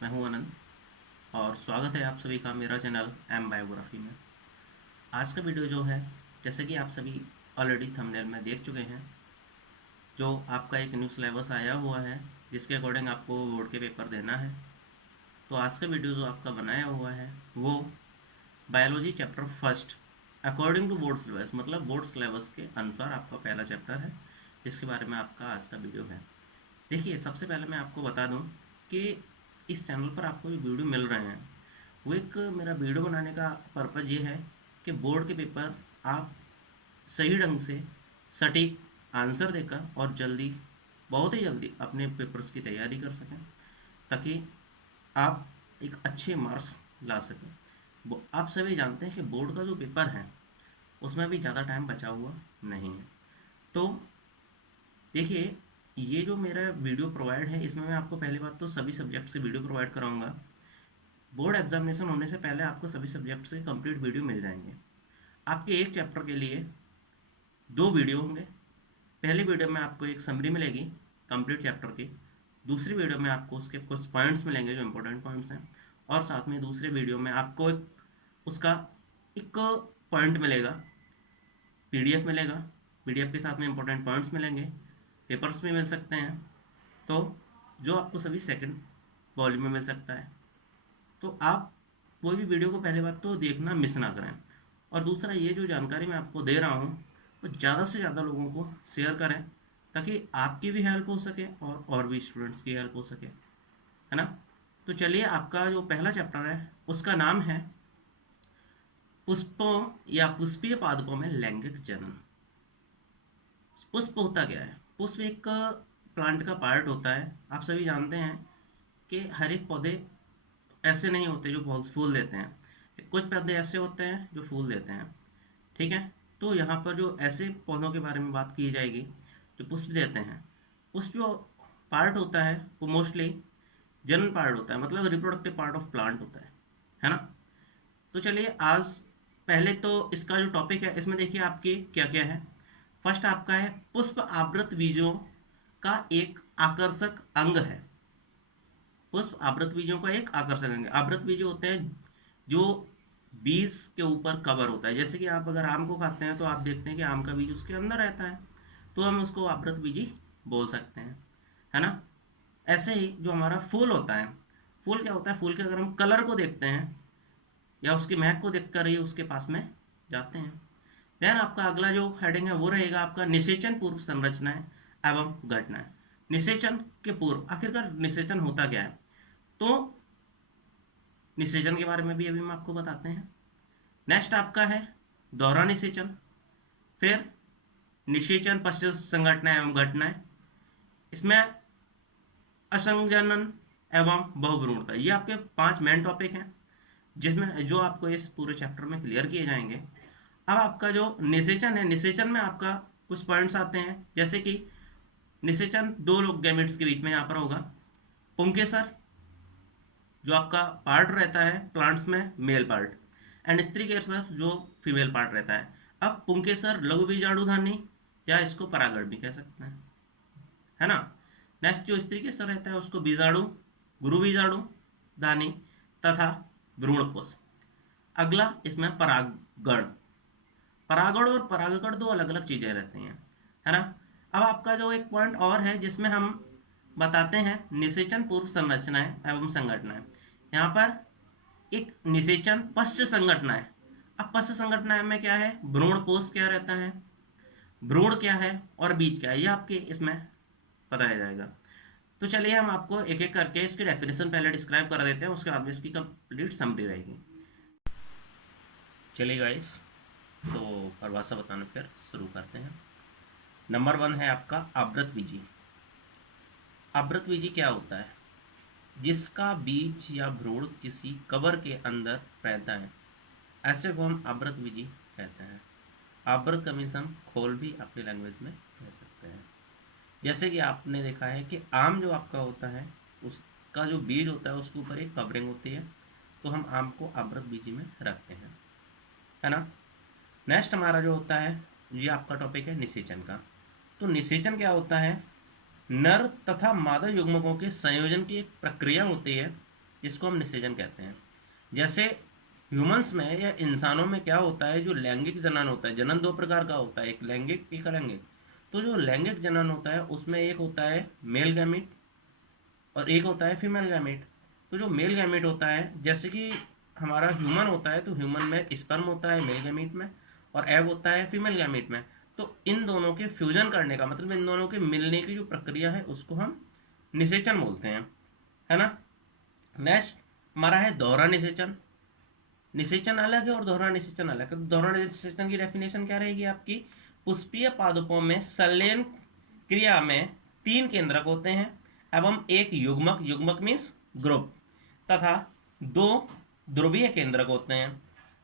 मैं हूं अनंत और स्वागत है आप सभी का मेरा चैनल एम बायोग्राफी में। आज का वीडियो जो है, जैसे कि आप सभी ऑलरेडी थंबनेल में देख चुके हैं, जो आपका एक न्यू सिलेबस आया हुआ है जिसके अकॉर्डिंग आपको बोर्ड के पेपर देना है। तो आज का वीडियो जो आपका बनाया हुआ है वो biology chapter first according to board syllabus, मतलब बोर्ड सिलेबस के अनुसार आपका पहला चैप्टर है, जिसके बारे में आपका आज का वीडियो है। देखिए, सबसे पहले मैं आपको बता दूं कि इस चैनल पर आपको जो वीडियो मिल रहे हैं वो एक मेरा वीडियो बनाने का पर्पज़ ये है कि बोर्ड के पेपर आप सही ढंग से सटीक आंसर देकर और जल्दी, बहुत ही जल्दी अपने पेपर्स की तैयारी कर सकें, ताकि आप एक अच्छे मार्क्स ला सकें। आप सभी जानते हैं कि बोर्ड का जो पेपर है उसमें भी ज़्यादा टाइम बचा हुआ नहीं है। तो देखिए, ये जो मेरा वीडियो प्रोवाइड है इसमें मैं आपको पहली बात तो सभी सब्जेक्ट से वीडियो प्रोवाइड कराऊंगा। बोर्ड एग्जामिनेशन होने से पहले आपको सभी सब्जेक्ट से कंप्लीट वीडियो मिल जाएंगे। आपके एक चैप्टर के लिए दो वीडियो होंगे। पहली वीडियो में आपको एक समरी मिलेगी कंप्लीट चैप्टर की, दूसरी वीडियो में आपको उसके कुछ पॉइंट्स मिलेंगे जो इंपॉर्टेंट पॉइंट्स हैं, और साथ में दूसरे वीडियो में आपको उसका एक पॉइंट मिलेगा, पीडीएफ मिलेगा। पीडीएफ के साथ में इंपॉर्टेंट पॉइंट्स मिलेंगे, पेपर्स भी मिल सकते हैं। तो जो आपको सभी सेकंड वॉल्यूम में मिल सकता है। तो आप कोई भी वीडियो को पहले बात तो देखना मिस ना करें, और दूसरा ये जो जानकारी मैं आपको दे रहा हूँ वो ज़्यादा से ज़्यादा लोगों को शेयर करें, ताकि आपकी भी हेल्प हो सके और भी स्टूडेंट्स की हेल्प हो सके, है ना। तो चलिए, आपका जो पहला चैप्टर है उसका नाम है पुष्पों या पुष्पीय पादपों में लैंगिक जनन। पुष्प होता क्या है? पुष्प एक प्लांट का पार्ट होता है। आप सभी जानते हैं कि हर एक पौधे ऐसे नहीं होते जो फूल देते हैं, कुछ पौधे ऐसे होते हैं जो फूल देते हैं, ठीक है। तो यहाँ पर जो ऐसे पौधों के बारे में बात की जाएगी जो पुष्प देते हैं, पुष्प जो पार्ट होता है वो मोस्टली जनरल पार्ट होता है, मतलब रिप्रोडक्टिव पार्ट ऑफ प्लांट होता है ना। तो चलिए, आज पहले तो इसका जो टॉपिक है इसमें देखिए आपके क्या क्या है। फर्स्ट आपका है पुष्प आवृत बीजों का एक आकर्षक अंग है। पुष्प आवृत बीजों का एक आकर्षक अंग है। आवृत बीज होते हैं जो बीज के ऊपर कवर होता है। जैसे कि आप अगर आम को खाते हैं तो आप देखते हैं कि आम का बीज उसके अंदर रहता है, तो हम उसको आवृत बीजी बोल सकते हैं, है ना। ऐसे ही जो हमारा फूल होता है, फूल क्या होता है? फूल के अगर हम कलर को देखते हैं या उसकी महक को देखकर ही उसके पास में जाते हैं। देन आपका अगला जो हेडिंग है वो रहेगा आपका निषेचन पूर्व संरचनाएं एवं घटनाएं। निषेचन के पूर्व आखिरकार निषेचन होता क्या है, तो निषेचन के बारे में भी अभी हम आपको बताते हैं। नेक्स्ट आपका है दोहरा निषेचन, फिर निषेचन पश्चात संघटनाएं एवं घटनाएं, इसमें असंजनन एवं बहुभ्रूणता। ये आपके 5 मेन टॉपिक हैं जिसमें जो आपको इस पूरे चैप्टर में क्लियर किए जाएंगे। अब आपका जो निषेचन है, निषेचन में आपका कुछ पॉइंट्स आते हैं, जैसे कि निषेचन दो लोग गैमेट्स के बीच में यहाँ पर होगा। पुंकेसर जो आपका पार्ट रहता है प्लांट्स में, मेल पार्ट, एंड स्त्रीकेसर जो फीमेल पार्ट रहता है। अब पुंकेसर लघु बीजाणुधानी या इसको परागण भी कह सकते हैं, है ना। नेक्स्ट जो स्त्रीकेसर रहता है उसको बीजाणु, गुरु बीजाणु धानी तथा भ्रूणकोश। अगला इसमें परागण। परागण और परागकण दो अलग अलग चीजें रहती हैं, है ना। अब आपका जो एक पॉइंट और है जिसमें हम बताते हैं निषेचन पूर्व संरचनाएं एवं संघटनाएं। यहाँ पर एक निषेचन पश्च संघटनाएं। अब पश्च संघटनाएं में क्या है? भ्रूण कोश क्या रहता है, भ्रूण क्या है और बीज क्या है, ये आपके इसमें बताया जाएगा। तो चलिए, हम आपको एक एक करके इसकी डेफिनेशन पहले डिस्क्राइब करा देते हैं, उसके बाद इसकी कंप्लीट समरी रहेगी। चलिए गाइस, तो परिभाषा बताना फिर शुरू करते हैं। नंबर 1 है आपका आवृतबीजी। आवृतबीजी क्या होता है? जिसका बीज या भ्रूण किसी कवर के अंदर रहता है, ऐसे को हम आवृतबीजी कहते हैं। आवृत का मीन्स हम खोल भी अपनी लैंग्वेज में कह सकते हैं। जैसे कि आपने देखा है कि आम जो आपका होता है उसका जो बीज होता है उसके ऊपर एक कवरिंग होती है, तो हम आम को आवृतबीजी में रखते हैं, है ना। नेक्स्ट हमारा जो होता है, ये आपका टॉपिक है निषेचन का। तो निषेचन क्या होता है? नर तथा मादा युग्मकों के संयोजन की एक प्रक्रिया होती है जिसको हम निषेचन कहते हैं। जैसे ह्यूमंस में या इंसानों में क्या होता है, जो लैंगिक जनन होता है, जनन दो प्रकार का होता है, एक लैंगिक एक अलैंगिक। तो जो लैंगिक जनन होता है उसमें एक होता है मेल गैमीट और एक होता है फीमेल गैमीट। तो जो मेल गैमीट होता है, जैसे कि हमारा ह्यूमन होता है, तो ह्यूमन में स्पर्म होता है मेल गैमीट में और एग होता है फीमेल गैमीट में। तो इन दोनों के फ्यूजन करने का मतलब इन दोनों के मिलने की जो प्रक्रिया है उसको हम निषेचन बोलते हैं, है ना। नेक्स्ट हमारा है दोहरा निषेचन। निषेचन अलग है और दोहरा निषेचन अलग है। तो दोहरा निषेचन की डेफिनेशन क्या रहेगी आपकी, पुष्पीय पादपों में संलयन क्रिया में 3 केंद्रक होते हैं एवं एक युग्मक, युग्मक मीन्स ग्रुप, तथा 2 ध्रुवीय केंद्रक होते हैं।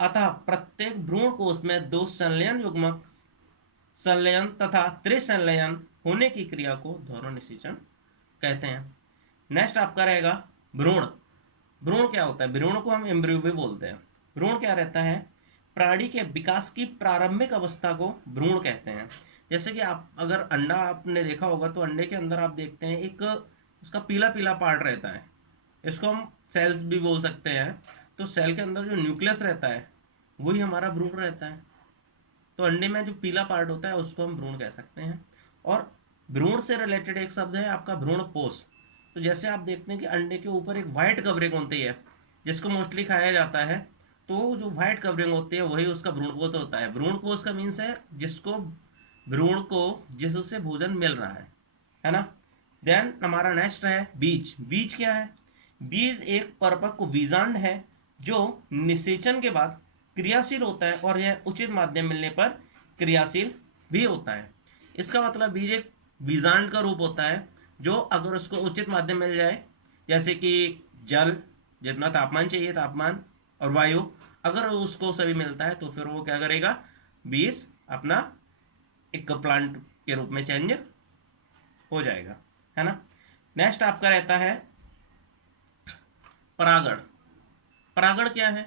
अतः प्रत्येक भ्रूण कोष में 2 संलयन युग्मक संलयन तथा त्रिसंलयन होने की क्रिया को दोहरा निषेचन कहते हैं। नेक्स्ट आपका रहेगा भ्रूण। भ्रूण क्या होता है, भ्रूण को हम एम्ब्रियो भी बोलते हैं। भ्रूण क्या रहता है, प्राणी के विकास की प्रारंभिक अवस्था को भ्रूण कहते हैं। जैसे कि आप अगर अंडा आपने देखा होगा तो अंडे के अंदर आप देखते हैं एक उसका पीला पीला पार्ट रहता है, इसको हम सेल्स भी बोल सकते हैं। तो सेल के अंदर जो न्यूक्लियस रहता है वही हमारा भ्रूण रहता है। तो अंडे में जो पीला पार्ट होता है उसको हम भ्रूण कह सकते हैं। और भ्रूण से रिलेटेड एक शब्द है आपका भ्रूण कोष। तो जैसे आप देखते हैं कि अंडे के ऊपर एक वाइट कवरिंग होती है जिसको मोस्टली खाया जाता है, तो जो वाइट कवरिंग होती है वही उसका भ्रूण कोष होता है। भ्रूण कोष का मीन्स है जिसको भ्रूण को जिससे भोजन मिल रहा है ना। देन हमारा नेक्स्ट है बीज। बीज क्या है, बीज एक परिपक्व बीजांड है जो निषेचन के बाद क्रियाशील होता है और यह उचित माध्यम मिलने पर क्रियाशील भी होता है। इसका मतलब बीज एक बीजांड का रूप होता है जो अगर उसको उचित माध्यम मिल जाए, जैसे कि जल, जितना तापमान चाहिए तापमान और वायु, अगर उसको सभी मिलता है तो फिर वो क्या करेगा, बीज अपना एक प्लांट के रूप में चेंज हो जाएगा, है ना। नेक्स्ट आपका रहता है परागण। परागण क्या है,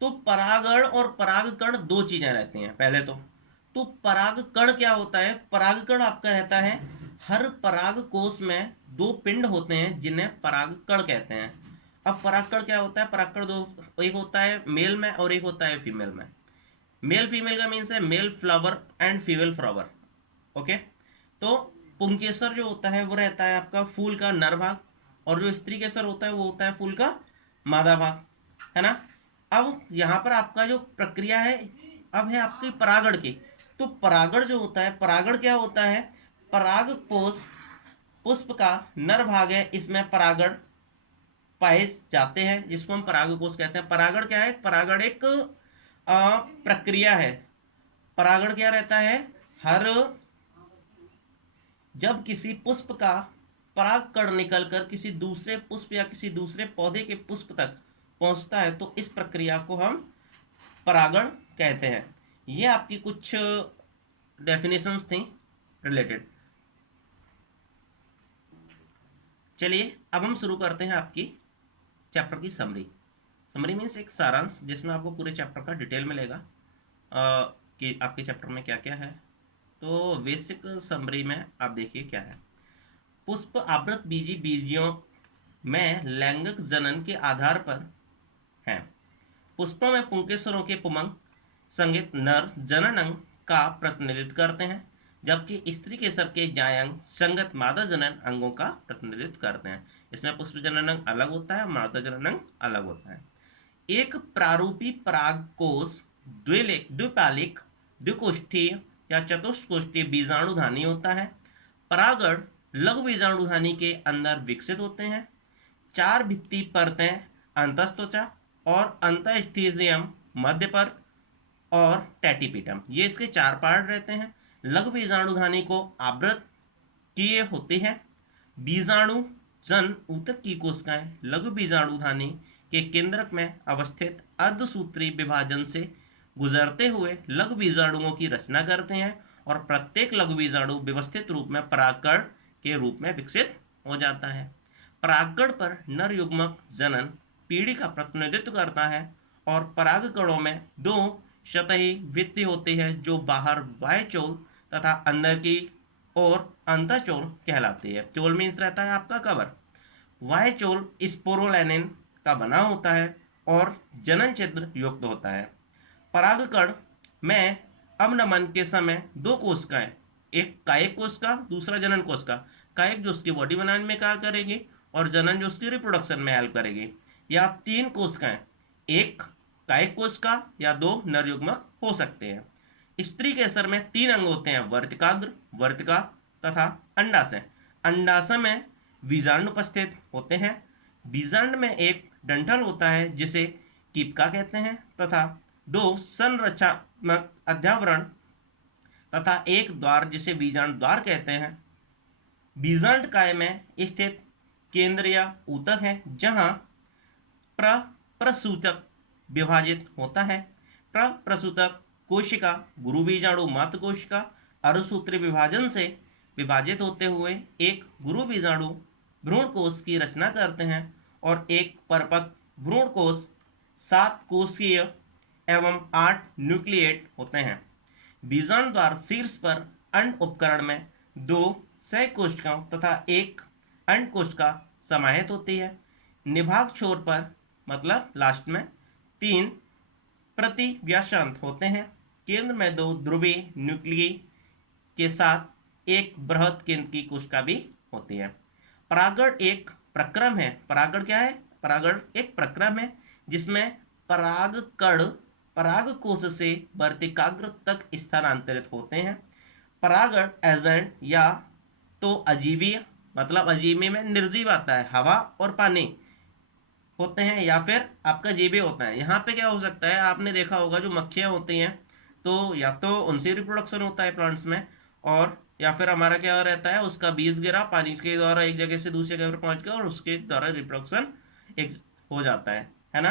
तो परागण और परागकण 2 चीजें रहती हैं पहले तो परागकण क्या होता है, परागकण आपका रहता है हर पराग कोष में 2 पिंड होते हैं जिन्हें परागकण कहते हैं। अब परागकण क्या होता है, परागकण 2, एक होता है मेल में और एक होता है फीमेल में। मेल फीमेल का मीन्स है male flower and female flower, okay. तो पुंकेसर जो होता है वो रहता है आपका फूल का नर भाग और जो स्त्री केसर होता है वो होता है फूल का मादा भाग, है ना। अब यहाँ पर आपका जो प्रक्रिया है अब है आपकी परागण की। तो परागण जो होता है, परागण क्या होता है, पराग कोष पुष्प का नर भाग है, इसमें परागण पाए जाते हैं जिसको हम पराग कोष कहते हैं। परागण क्या है, परागण एक प्रक्रिया है। परागण क्या रहता है, हर जब किसी पुष्प का परागकण निकलकर किसी दूसरे पुष्प या किसी दूसरे पौधे के पुष्प तक पहुंचता है तो इस प्रक्रिया को हम परागण कहते हैं। ये आपकी कुछ डेफिनेशंस थी रिलेटेड। चलिए अब हम शुरू करते हैं आपकी चैप्टर की समरी। समरी मीन्स एक सारांश जिसमें आपको पूरे चैप्टर का डिटेल मिलेगा कि आपके चैप्टर में क्या क्या है। तो बेसिक समरी में आप देखिए क्या है। पुष्प आवृत बीजी बीजियों में लैंगिक जनन के आधार पर है। पुष्पों में पुंकेसरों के पुमंग संगित नर जनन अंग का प्रतिनिधित्व करते हैं, जबकि स्त्री केसर के जायंग संगत मादा जनन अंगों का प्रतिनिधित्व करते हैं। इसमें पुष्प जनन अंग अलग होता है, मादा जनन अंग अलग होता है। एक प्रारूपी परागकोश द्विपालिक, द्विकोष्ठीय या चतुष्कोष्ठीय बीजाणुधानी होता है। परागण लघु बीजाणुधानी के अंदर विकसित होते हैं। 4 भित्ति परतें अंतस्त्वचा और अंतस्थिजियम मध्य पर और टेटिपिटम, ये इसके 4 पार्ट रहते हैं। लघु बीजाणुधानी को आवृत किए होते हैं। बीजाणु जन ऊतक की कोशिकाएं लघु बीजाणुधानी के केंद्रक में अवस्थित अर्धसूत्री विभाजन से गुजरते हुए लघु बीजाणुओं की रचना करते हैं और प्रत्येक लघु बीजाणु व्यवस्थित रूप में परागकण के रूप में विकसित हो जाता है। परागकण पर नर युग्मक जनन पीढ़ी का प्रतिनिधित्व करता है और परागकणों में 2 सतही भित्ति होती है जो बाहर बाह्य चोल तथा अंदर की ओर अंतःचोल कहलाती है। चोल मीन्स रहता है आपका कवर। बाह्य चोल स्पोरोलैनिन का बना होता है और जनन छिद्र युक्त होता है। परागकण में अवनमन के समय दो कोशिकाएं, एक कायिक कोशिका, दूसरा जनन कोशिका। कायिक जो उसकी बॉडी बनाने में कार्य करेगी और जनन जो उसकी रिप्रोडक्शन में हेल्प करेगी। या तीन कोशिकाएं, एक कायिक कोशिका या दो नर युग्मक हो सकते हैं। स्त्री के स्तर में तीन अंग होते हैं, वर्तिकाग्र, वर्तिका तथा अंडाशय। अंडाशय में बीजांड उपस्थित होते हैं। बीजांड में एक डंठल होता है जिसे कीपिका कहते हैं तथा दो संरचनात्मक अध्यावरण तथा एक द्वार जिसे बीजांड द्वार कहते हैं। बीजांड काय में स्थित केंद्रीय ऊतक है जहां प्रसूतक विभाजित होता है। प्रसूतक कोशिका गुरु बीजाणु मातृ कोशिका अर्धसूत्री विभाजन से विभाजित होते हुए एक गुरु बीजाणु भ्रूण कोश की रचना करते हैं और एक परिपक्व भ्रूण कोश 7 कोशिकीय एवं 8 न्यूक्लिएट होते हैं। बीजाणु द्वार शीर्ष पर अंड उपकरण में 2 सहकोशिकाओं तथा एक अंड कोशिका समाहित होती है। निभाग छोर पर मतलब लास्ट में 3 प्रतिव्यासांत होते हैं। केंद्र में 2 ध्रुवीय न्यूक्लियी के साथ एक बृहद केंद्र की कोशिका भी होती है। परागण एक प्रक्रम है। परागण क्या है? परागण एक प्रक्रम है जिसमें परागकण परागकोश से वर्तिकाग्र तक स्थानांतरित होते हैं। परागण एजेंट या तो अजीवीय, मतलब अजीवी में निर्जीव आता है, हवा और पानी होते हैं, या फिर आपका जीवी होता है। यहाँ पे क्या हो सकता है, आपने देखा होगा जो मक्खियाँ होती हैं तो या तो उनसे रिप्रोडक्शन होता है प्लांट्स में, और या फिर हमारा क्या रहता है, उसका बीज गिरा पानी के द्वारा एक जगह से दूसरी जगह पर पहुंच गया और उसके द्वारा रिप्रोडक्शन एक हो जाता है ना।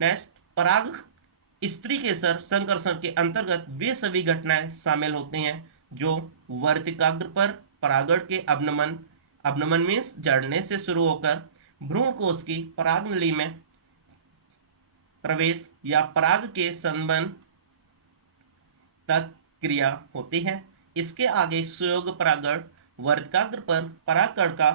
नेक्स्ट, पराग स्त्री केसर संकर्षण के अंतर्गत वे सभी घटनाएं शामिल होती हैं जो वर्तिकाग्र पर परागण के अवनमन मीन्स जड़ने से शुरू होकर भ्रूण कोश की परागनली में प्रवेश या पराग के संबंध तक क्रिया होती है। इसके आगे सुयोग परागण वर्तिकाग्र पर परागकण का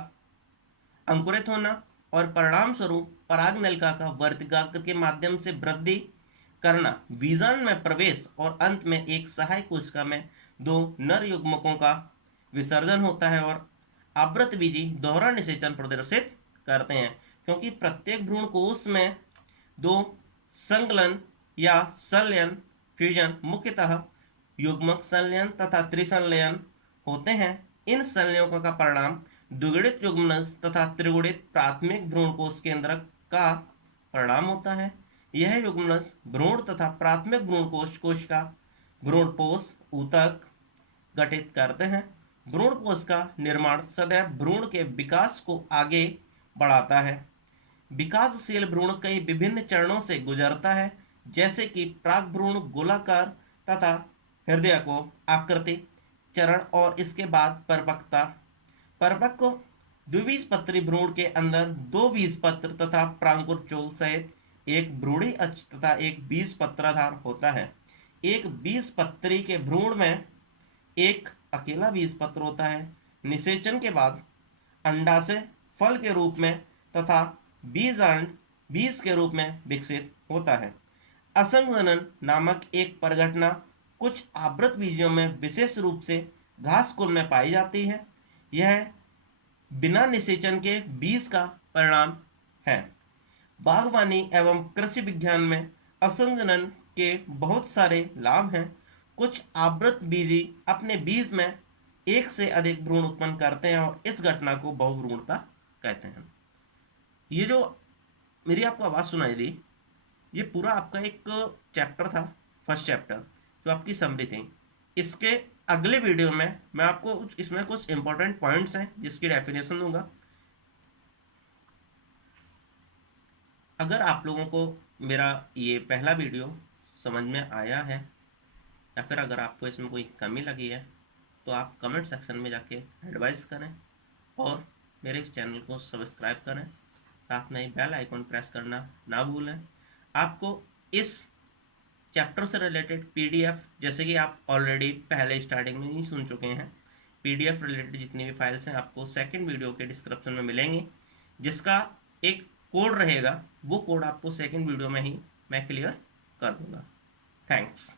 अंकुरित होना और परिणाम स्वरूप परागनलिका का वर्तिकाग्र के माध्यम से वृद्धि करना, बीजांड में प्रवेश और अंत में एक सहायक कोशिका में 2 नर युग्मकों का विसर्जन होता है और आवृतबीजी दोहरा निषेचन प्रदर्शित करते हैं। क्योंकि प्रत्येक भ्रूण कोश में 2 संकलन या संलयन फ्यूजन, मुख्यतः युग्मक संलयन तथा त्रिसंलयन होते हैं। इन संलयनों का परिणाम द्विगुणित युग्मनज तथा त्रिगुणित प्राथमिक भ्रूण कोश केंद्रक का परिणाम होता है। यह युग्मनज भ्रूण तथा प्राथमिक भ्रूण कोश कोशिका भ्रूणपोष ऊतक गठित करते हैं। भ्रूणपोष का निर्माण सदैव भ्रूण के विकास को आगे बढ़ाता है। विकासशील भ्रूण कई विभिन्न चरणों से गुजरता है, जैसे कि प्राक भ्रूण गोलाकार तथा हृदय को आकृति चरण और इसके बाद परिपक्वता। परिपक्व द्विबीजपत्री भ्रूण के अंदर 2 बीजपत्र तथा प्रांकुर चोल सहित एक भ्रूणी अक्ष तथा एक बीजपत्राधार होता है। एक बीजपत्री के भ्रूण में एक अकेला बीजपत्र होता है। निषेचन के बाद अंडाशय फल के रूप में तथा बीजांड बीज के रूप में विकसित होता है। असंघनन नामक एक परिघटना कुछ आवृत बीजों में विशेष रूप से घास कुल में पाई जाती है। यह बिना निषेचन के बीज का परिणाम है। बागवानी एवं कृषि विज्ञान में असंघनन के बहुत सारे लाभ हैं। कुछ आवृत बीजी अपने बीज में एक से अधिक भ्रूण उत्पन्न करते हैं और इस घटना को बहुभ्रूणता कहते हैं। ये जो मेरी आपको आवाज़ सुनाई दी, ये पूरा आपका एक चैप्टर था, फर्स्ट चैप्टर, जो आपकी समरी थी। इसके अगले वीडियो में मैं आपको इसमें कुछ इंपॉर्टेंट पॉइंट्स हैं जिसकी डेफिनेशन दूंगा। अगर आप लोगों को मेरा ये पहला वीडियो समझ में आया है या फिर अगर आपको इसमें कोई कमी लगी है तो आप कमेंट सेक्शन में जाके एडवाइस करें और मेरे इस चैनल को सब्सक्राइब करें, साथ में बेल आइकन प्रेस करना ना भूलें। आपको इस चैप्टर से रिलेटेड पीडीएफ, जैसे कि आप ऑलरेडी पहले स्टार्टिंग में ही सुन चुके हैं, पीडीएफ रिलेटेड जितनी भी फाइल्स हैं आपको सेकंड वीडियो के डिस्क्रिप्शन में मिलेंगी, जिसका एक कोड रहेगा वो कोड आपको सेकंड वीडियो में ही मैं क्लियर कर दूंगा। थैंक्स।